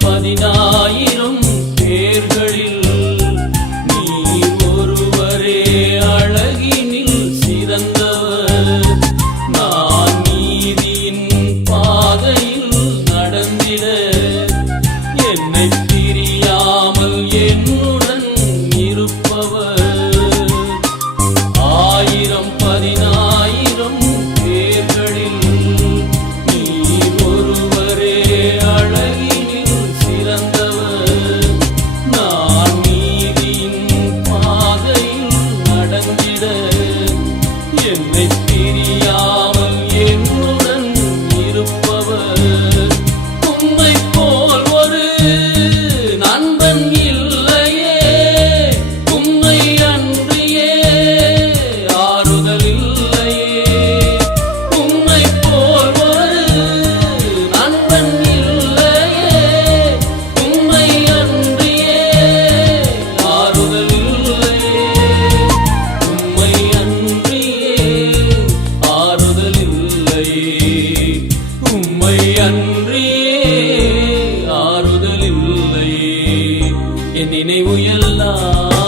பதினா என்னை நினைவு எல்லாம்.